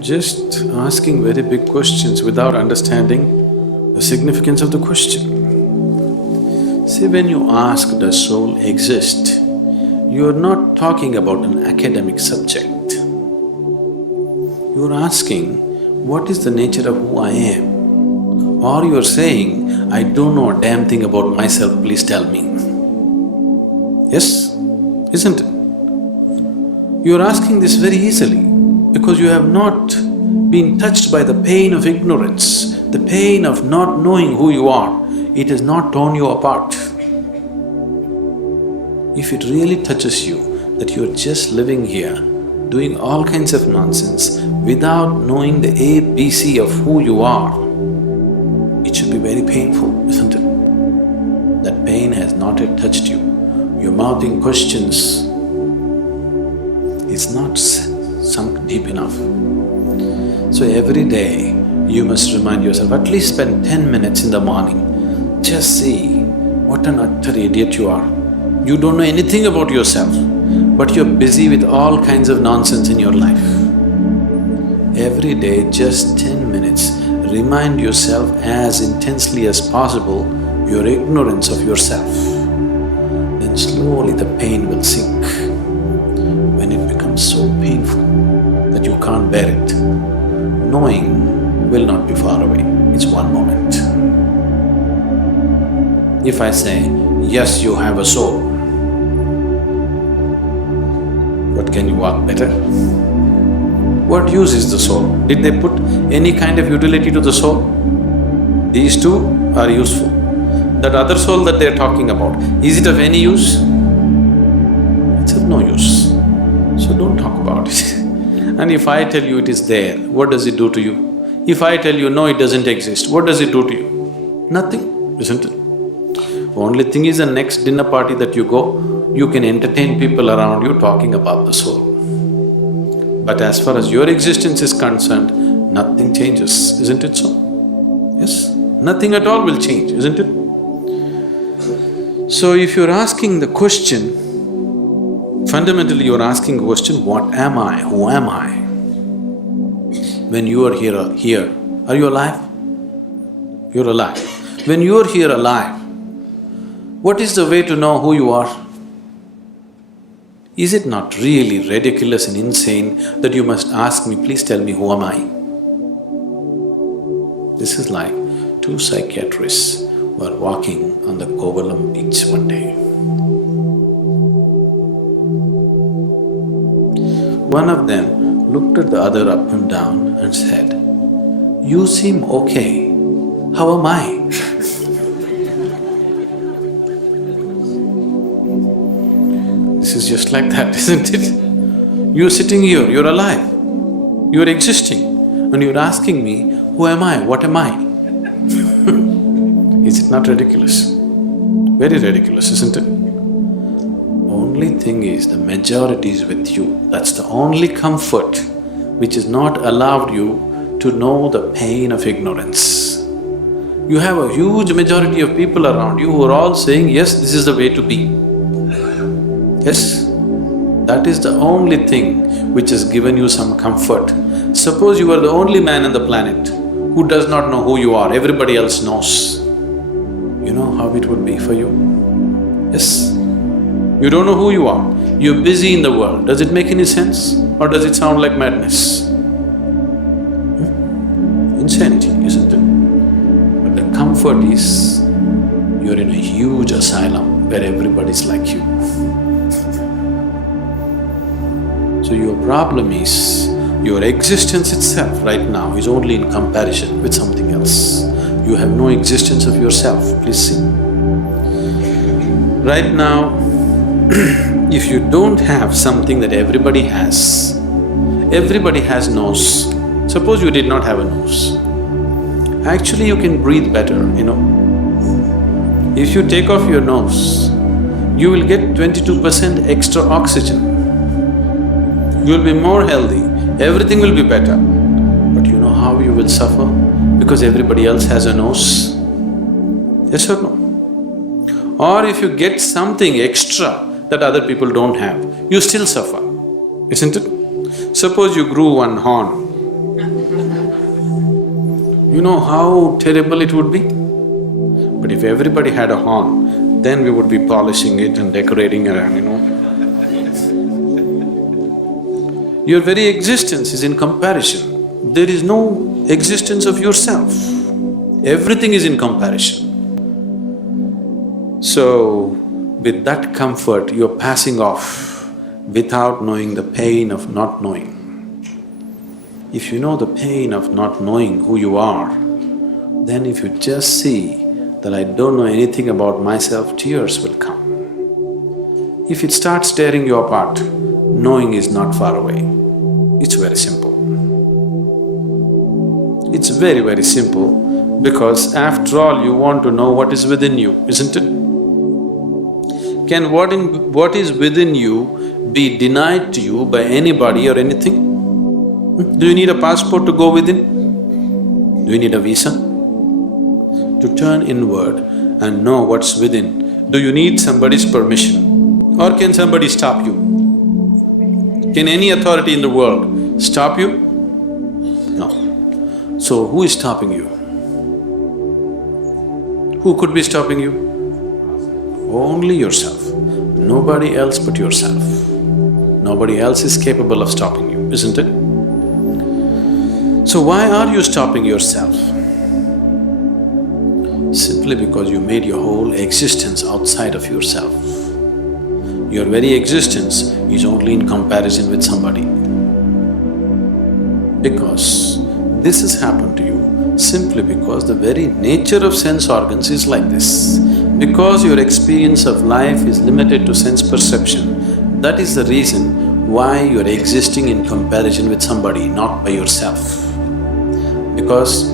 just asking very big questions without understanding the significance of the question. See, when you ask, does soul exist, you are not talking about an academic subject. You are asking, what is the nature of who I am? Or you are saying, I don't know a damn thing about myself, please tell me. Yes, isn't it? You are asking this very easily because you have not been touched by the pain of ignorance, the pain of not knowing who you are. It has not torn you apart. If it really touches you that you're just living here, doing all kinds of nonsense without knowing the ABC of who you are, it should be very painful, isn't it? That pain has not yet touched you. You're mouthing questions. It's not sunk deep enough. So every day, you must remind yourself, at least spend 10 minutes in the morning. Just see what an utter idiot you are. You don't know anything about yourself, but you're busy with all kinds of nonsense in your life. Every day, just 10 minutes, remind yourself as intensely as possible your ignorance of yourself. Then slowly the pain will sink. When it becomes so painful that you can't bear it, knowing will not be far away, it's one moment. If I say, yes, you have a soul, but can you walk better? What use is the soul? Did they put any kind of utility to the soul? These two are useful. That other soul that they're talking about, is it of any use? It's of no use. So don't talk about it. And if I tell you it is there, what does it do to you? If I tell you no, it doesn't exist, what does it do to you? Nothing, isn't it? Only thing is, the next dinner party that you go, you can entertain people around you talking about the soul. But as far as your existence is concerned, nothing changes, isn't it so? Yes, nothing at all will change, isn't it? So if you're asking the question, fundamentally you're asking the question, what am I, who am I? When you are here, are you alive? You're alive. When you're here alive, what is the way to know who you are? Is it not really ridiculous and insane that you must ask me, please tell me who am I? This is like two psychiatrists were walking on the Kovalam beach one day. One of them looked at the other up and down and said, "You seem okay, how am I?" This is just like that, isn't it? You're sitting here, you're alive, you're existing, and you're asking me, who am I, what am I? Is it not ridiculous? Very ridiculous, isn't it? Only thing is, the majority is with you. That's the only comfort which has not allowed you to know the pain of ignorance. You have a huge majority of people around you who are all saying, yes, this is the way to be. Yes, that is the only thing which has given you some comfort. Suppose you are the only man on the planet who does not know who you are, everybody else knows. You know how it would be for you? Yes. You don't know who you are, you're busy in the world. Does it make any sense? Or does it sound like madness? Insanity, isn't it? But the comfort is, you're in a huge asylum where everybody's like you. So your problem is, your existence itself right now is only in comparison with something else. You have no existence of yourself, please see. Right now, if you don't have something that everybody has nose. Suppose you did not have a nose. Actually, you can breathe better, you know. If you take off your nose, you will get 22% extra oxygen. You'll be more healthy, everything will be better. But you know how you will suffer? Because everybody else has a nose. Yes or no? Or if you get something extra that other people don't have, you still suffer, isn't it? Suppose you grew one horn You know how terrible it would be? But if everybody had a horn, then we would be polishing it and decorating around, Your very existence is in comparison. There is no existence of yourself. Everything is in comparison. So, with that comfort, you're passing off without knowing the pain of not knowing. If you know the pain of not knowing who you are, then if you just see that I don't know anything about myself, tears will come. If it starts tearing you apart, knowing is not far away. It's very simple. It's very, very simple because after all you want to know what is within you, isn't it? Can what is within you be denied to you by anybody or anything? Do you need a passport to go within? Do you need a visa? To turn inward and know what's within, do you need somebody's permission? Or can somebody stop you? Can any authority in the world stop you? No. So who is stopping you? Who could be stopping you? Only yourself. Nobody else but yourself. Nobody else is capable of stopping you, isn't it? So why are you stopping yourself? Simply because you made your whole existence outside of yourself. Your very existence is only in comparison with somebody. Because this has happened to you simply because the very nature of sense organs is like this. Because your experience of life is limited to sense perception, that is the reason why you're existing in comparison with somebody, not by yourself. Because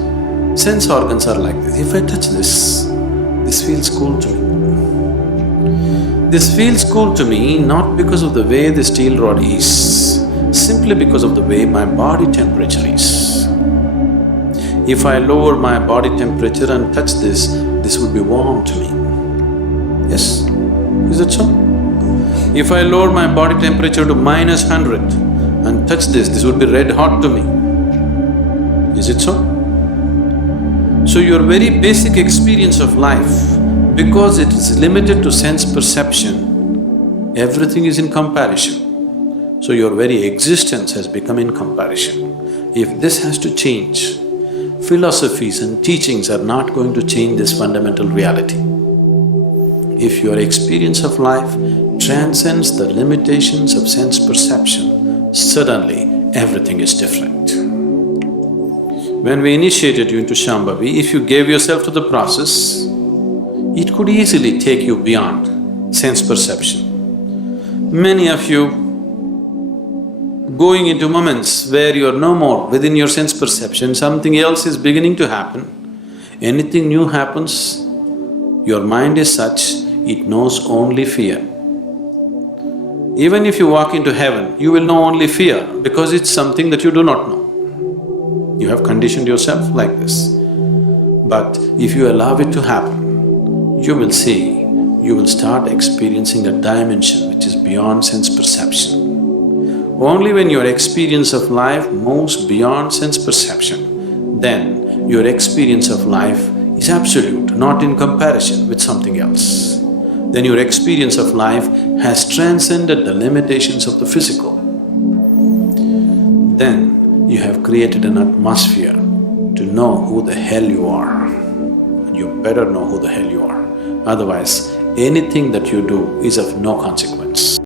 sense organs are like this. If I touch this feels cool to me. This feels cool to me not because of the way the steel rod is, simply because of the way my body temperature is. If I lower my body temperature and touch this would be warm to me. Yes? Is it so? If I lower my body temperature to -100 and touch this would be red hot to me. Is it so? So your very basic experience of life, because it is limited to sense perception, everything is in comparison. So your very existence has become in comparison. If this has to change, philosophies and teachings are not going to change this fundamental reality. If your experience of life transcends the limitations of sense perception, suddenly everything is different. When we initiated you into Shambhavi, if you gave yourself to the process, it could easily take you beyond sense perception. Many of you going into moments where you're no more within your sense perception, something else is beginning to happen. Anything new happens, your mind is such, it knows only fear. Even if you walk into heaven, you will know only fear because it's something that you do not know. You have conditioned yourself like this. But if you allow it to happen, you will see, you will start experiencing a dimension which is beyond sense perception. Only when your experience of life moves beyond sense perception, then your experience of life is absolute, not in comparison with something else. Then your experience of life has transcended the limitations of the physical. Then you have created an atmosphere to know who the hell you are. You better know who the hell you are. Otherwise, anything that you do is of no consequence.